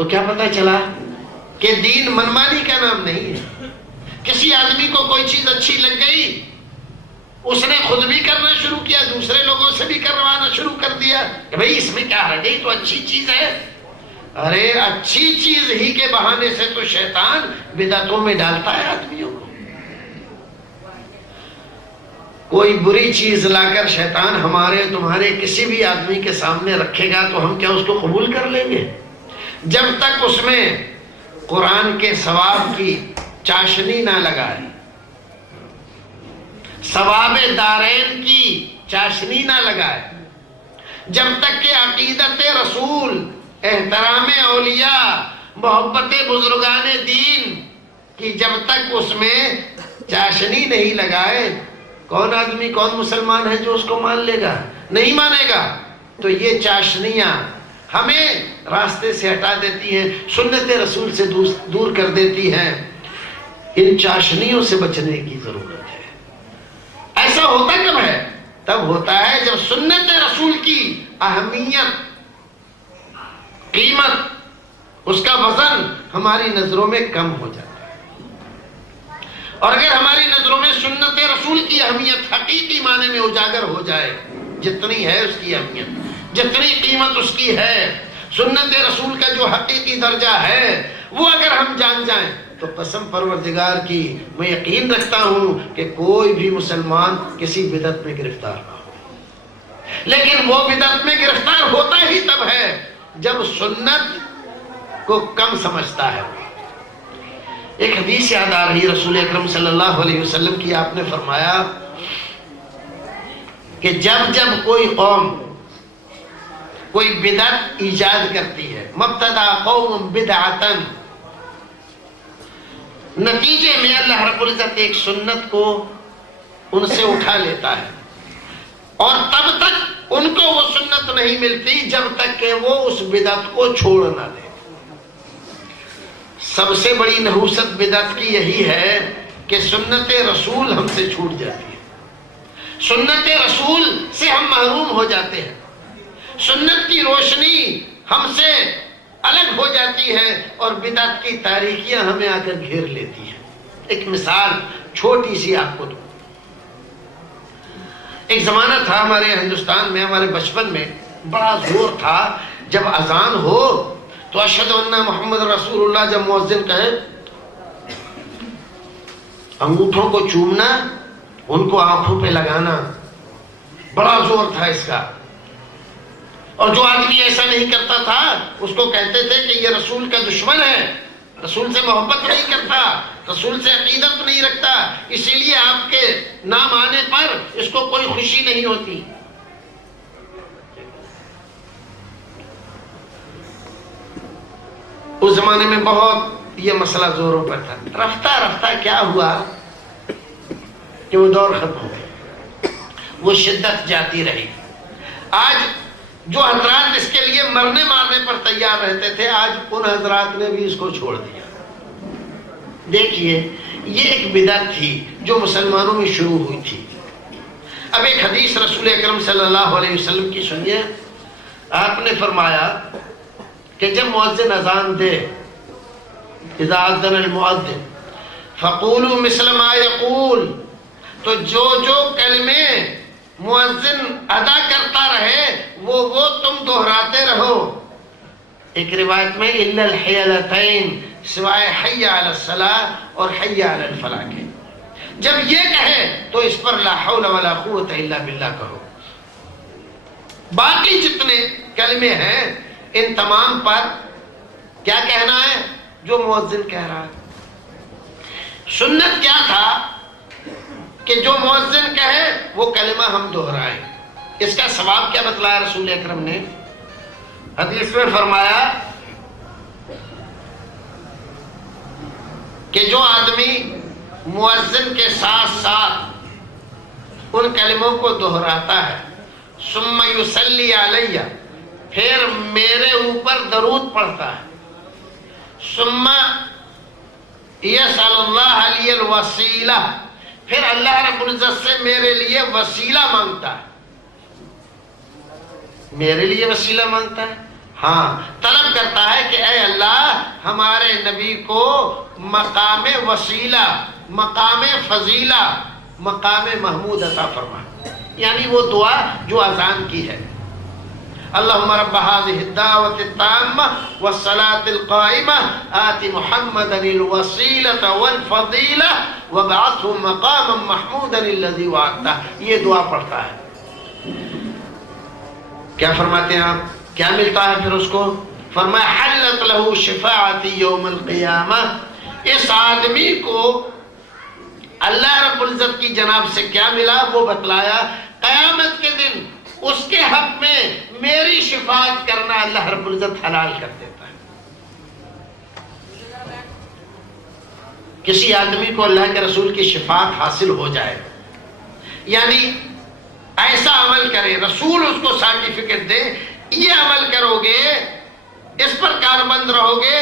تو کیا پتہ چلا کہ دین منمانی کا نام نہیں ہے. کسی آدمی کو کوئی چیز اچھی لگ گئی، اس نے خود بھی کرنا شروع کیا، دوسرے لوگوں سے بھی کروانا شروع کر دیا کہ بھئی اس میں کیا ہے، تو اچھی چیز ہے. ارے اچھی چیز ہی کے بہانے سے تو شیطان بدعتوں میں ڈالتا ہے آدمیوں کو. کوئی بری چیز لا کر شیطان ہمارے تمہارے کسی بھی آدمی کے سامنے رکھے گا تو ہم کیا اس کو قبول کر لیں گے؟ جب تک اس میں قرآن کے ثواب کی چاشنی نہ لگائے، ثواب دارین کی چاشنی نہ لگائے، جب تک کہ عقیدت رسول، احترام اولیاء، محبت بزرگان دین کی جب تک اس میں چاشنی نہیں لگائے، کون آدمی کون مسلمان ہے جو اس کو مان لے گا؟ نہیں مانے گا. تو یہ چاشنیاں ہمیں راستے سے ہٹا دیتی ہیں، سنت رسول سے دور کر دیتی ہیں. ان چاشنیوں سے بچنے کی ضرورت ہے. ایسا ہوتا کب ہے؟ تب ہوتا ہے جب سنت رسول کی اہمیت، قیمت، اس کا وزن ہماری نظروں میں کم ہو جاتا ہے. اور اگر ہماری نظروں میں سنت رسول کی اہمیت حقیقی معنی میں اجاگر ہو جائے، جتنی ہے اس کی اہمیت، جتنی قیمت اس کی ہے، سنت رسول کا جو حقیقی درجہ ہے وہ اگر ہم جان جائیں تو قسم پروردگار کی میں یقین رکھتا ہوں کہ کوئی بھی مسلمان کسی بدعت میں گرفتار نہ ہو. لیکن وہ بدعت میں گرفتار ہوتا ہی تب ہے جب سنت کو کم سمجھتا ہے. ایک حدیث یاد آ رہی رسول اکرم صلی اللہ علیہ وسلم کی. آپ نے فرمایا کہ جب جب کوئی قوم کوئی بدعت ایجاد کرتی ہے، مبتدا قوم بدعتا، نتیجے میں اللہ رب العزت ایک سنت کو ان سے اٹھا لیتا ہے، اور تب تک ان کو وہ سنت نہیں ملتی جب تک کہ وہ اس بدعت کو چھوڑ نہ دے. سب سے بڑی نحوست بدعت کی یہی ہے کہ سنت رسول ہم سے چھوٹ جاتی ہے، سنت رسول سے ہم محروم ہو جاتے ہیں، سنت کی روشنی ہم سے الگ ہو جاتی ہے اور بدعت کی تاریکیاں ہمیں آ کر گھیر لیتی ہیں. ایک مثال چھوٹی سی آپ کو دوں. ایک زمانہ تھا ہمارے ہندوستان میں، ہمارے بچپن میں بڑا زور تھا جب اذان ہو تو اشہد ان محمد رسول اللہ جب مؤذن کہے، انگوٹھوں کو چومنا، ان کو آنکھوں پہ لگانا، بڑا زور تھا اس کا. اور جو آدمی ایسا نہیں کرتا تھا اس کو کہتے تھے کہ یہ رسول کا دشمن ہے، رسول سے محبت نہیں کرتا، رسول سے عقیدت نہیں رکھتا، اسی لیے آپ کے نام آنے پر اس کو کوئی خوشی نہیں ہوتی. اس زمانے میں بہت یہ مسئلہ زوروں پر تھا. رفتہ رفتہ کیا ہوا کہ وہ دور ختم ہو گئی، وہ شدت جاتی رہی. آج جو حضرات اس کے لیے مرنے مارنے پر تیار رہتے تھے، آج ان حضرات نے بھی اس کو چھوڑ دیا. دیکھیے یہ ایک بدعت تھی جو مسلمانوں میں شروع ہوئی تھی. اب ایک حدیث رسول اکرم صلی اللہ علیہ وسلم کی سنیے. آپ نے فرمایا کہ جب مؤذن اذان دے، اذا اذن المؤذن فقولوا مثل ما یقول، تو جو جو کلمے مؤذن ادا کرتا رہے وہ تم دہراتے رہو. ایک روایت میں الا الحیلتین، سوائے حی علی الصلاۃ اور حی علی الفلاح کے. جب یہ کہے تو اس پر لا حول ولا قوت الا باللہ کہو. باقی جتنے کلمے ہیں ان تمام پر کیا کہنا ہے؟ جو مؤذن کہہ رہا ہے. سنت کیا تھا کہ جو مؤذن کہے وہ کلمہ ہم دہرائیں. اس کا ثواب کیا بتلایا رسول اکرم نے؟ حدیث میں فرمایا کہ جو آدمی مؤذن کے ساتھ ساتھ ان کلموں کو دہراتا ہے، ثم یصلی علیہ، پھر میرے اوپر درود پڑھتا ہے، ثم یسأل اللہ علی الوسیلہ، پھر اللہ رب العزت سے میرے لیے وسیلہ مانگتا ہے. میرے لیے وسیلہ مانگتا ہے، ہاں، طلب کرتا ہے کہ اے اللہ ہمارے نبی کو مقام وسیلہ، مقام فضیلہ، مقام محمود عطا فرما، یعنی وہ دعا جو اذان کی ہے، اللہم رب هذه الدعوة التامة والصلاة القائمة آت محمدا الوسیلة والفضیلہ وابعثه مقاما محمودا الذی وعدتہ. یہ دعا پڑھتا ہے. کیا فرماتے ہیں آپ؟ کیا ملتا ہے پھر اس کو؟ فرمایا حلت له شفاعتی یوم القیامہ. اس آدمی کو اللہ رب العزت کی جناب سے کیا ملا وہ بتلایا. قیامت کے دن اس کے حق میں میری شفاعت کرنا اللہ رب العزت حلال کر دیتا ہے. کسی آدمی کو اللہ کے رسول کی شفاعت حاصل ہو جائے، یعنی ایسا عمل کرے، رسول اس کو سرٹیفکیٹ دے، یہ عمل کرو گے، اس پر کاربند رہو گے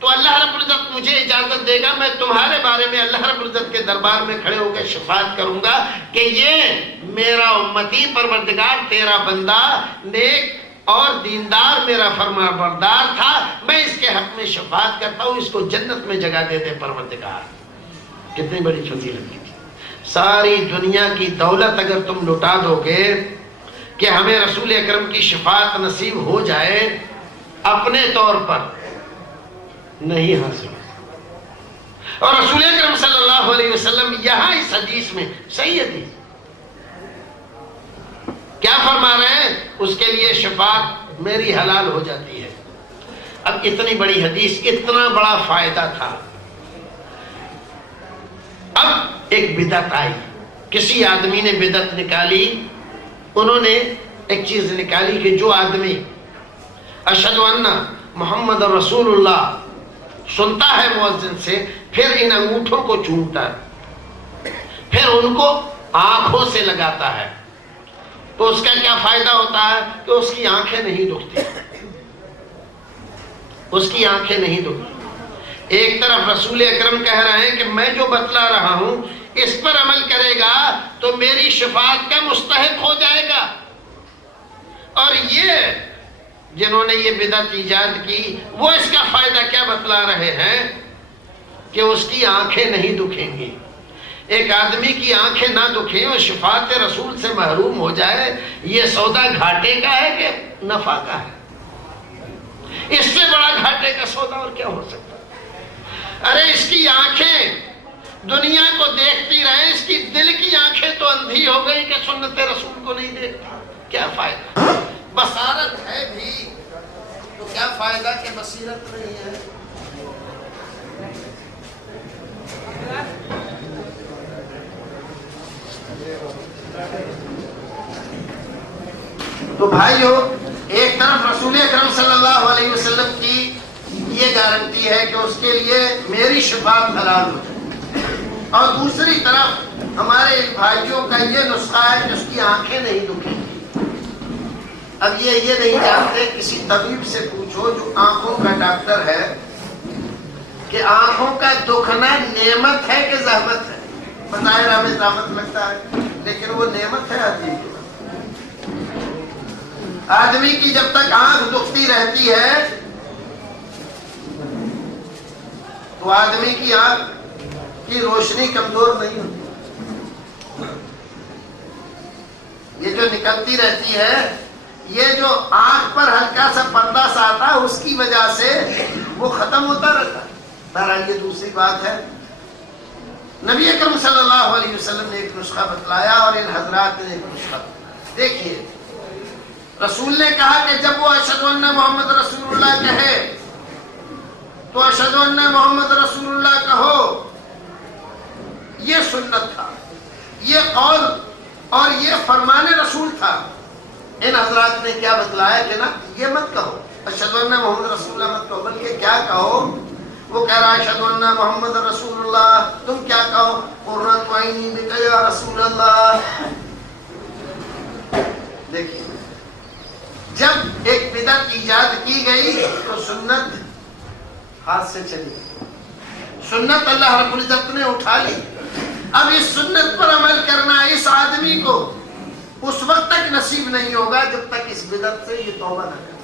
تو اللہ رب العزت مجھے اجازت دے گا، میں تمہارے بارے میں اللہ رب العزت کے دربار میں کھڑے ہو کے شفاعت کروں گا کہ یہ میرا امتی پروردگار تیرا بندہ نیک اور دیندار میرا فرما بردار تھا، میں اس کے حق میں شفاعت کرتا ہوں، اس کو جنت میں جگہ دے دے پروردگار. کتنی بڑی فضیلت کی تھی. ساری دنیا کی دولت اگر تم لٹا دو گے کہ ہمیں رسول اکرم کی شفاعت نصیب ہو جائے، اپنے طور پر نہیں حاصل. اور رسول اکرم صلی اللہ علیہ وسلم یہاں اس حدیث میں صحیح حدیث کیا فرما رہے ہیں؟ اس کے لیے شفاعت میری حلال ہو جاتی ہے. اب اتنی بڑی حدیث، اتنا بڑا فائدہ تھا. اب ایک بدعت آئی، کسی آدمی نے بدعت نکالی. انہوں نے ایک چیز نکالی کہ جو آدمی اشہد ان محمد رسول اللہ سنتا ہے مؤذن سے، پھر ان انگوٹھوں کو چومتا ہے، پھر ان کو آنکھوں سے لگاتا ہے، تو اس کا کیا فائدہ ہوتا ہے کہ اس کی آنکھیں نہیں دکھتی، اس کی آنکھیں نہیں دکھتی. ایک طرف رسول اکرم کہہ رہے ہیں کہ میں جو بتلا رہا ہوں اس پر عمل کرے گا تو میری شفاعت کا مستحق ہو جائے گا. اور یہ جنہوں نے یہ بدعت ایجاد کی وہ اس کا فائدہ کیا بتلا رہے ہیں کہ اس کی آنکھیں نہیں دکھیں گی. ایک آدمی کی آنکھیں نہ دکھیں اور شفاعت رسول سے محروم ہو جائے، یہ سودا گھاٹے کا ہے کہ نفع کا ہے؟ اس سے بڑا گھاٹے کا سودا اور کیا ہو سکتا؟ ارے اس کی آنکھیں دنیا کو دیکھتی رہے، اس کی دل کی آنکھیں تو اندھی ہو گئی کہ سنت رسول کو نہیں دیکھتی. کیا فائدہ؟ بصارت ہے بھی تو کیا فائدہ کہ بصیرت نہیں ہے. تو بھائیو، ایک طرف رسول اکرم صلی اللہ علیہ وسلم کی یہ گارنٹی ہے کہ اس کے لیے میری شفاعت حلال ہو جائے، اور دوسری طرف ہمارے بھائیوں کا یہ نسخہ ہے کہ اس کی آنکھیں نہیں دکھیں گی. اب یہ نہیں جانتے، کسی طبیب سے پوچھو جو آنکھوں کا ڈاکٹر ہے کہ آنکھوں کا دکھنا نعمت ہے کہ زحمت ہے. بظاہر ہمیں زحمت لگتا ہے لیکن وہ نعمت ہے آدمی کی. آدمی کی جب تک آنکھ دکھتی رہتی ہے تو آدمی کی آنکھ کی روشنی کمزور نہیں ہوتی. یہ جو نکلتی رہتی ہے، یہ جو آنکھ پر ہلکا سا پردہ سا آتا ہے، اس کی وجہ سے وہ ختم ہوتا رہتا ہے. بہرحال یہ دوسری بات ہے. نبی اکرم صلی اللہ علیہ وسلم نے ایک نسخہ بتلایا اور ان حضرات نے ایک نسخہ بتلایا. دیکھیے، رسول نے کہا کہ جب وہ اشہد ان محمد رسول اللہ کہے تو اشہد ان محمد رسول اللہ کہو. یہ سنت تھا، یہ قول اور یہ فرمان رسول تھا. ان حضرات نے کیا بتلایا کہ نا یہ مت کہو اشہد ان محمد رسول اللہ مت کہو، بلکہ کیا کہو؟ وہ کہہ رہا اشہد ان محمد رسول اللہ، تم کیا کہو؟ قرۃ عینی بک یا رسول اللہ. دیکھیے، جب ایک بدعت ایجاد کی گئی تو سنت ہاتھ سے چلی گئی. سنت اللہ رب العزت نے اٹھا لی. اب اس سنت پر عمل کرنا اس آدمی کو اس وقت تک نصیب نہیں ہوگا جب تک اس بدعت سے یہ توبہ نہ کرے.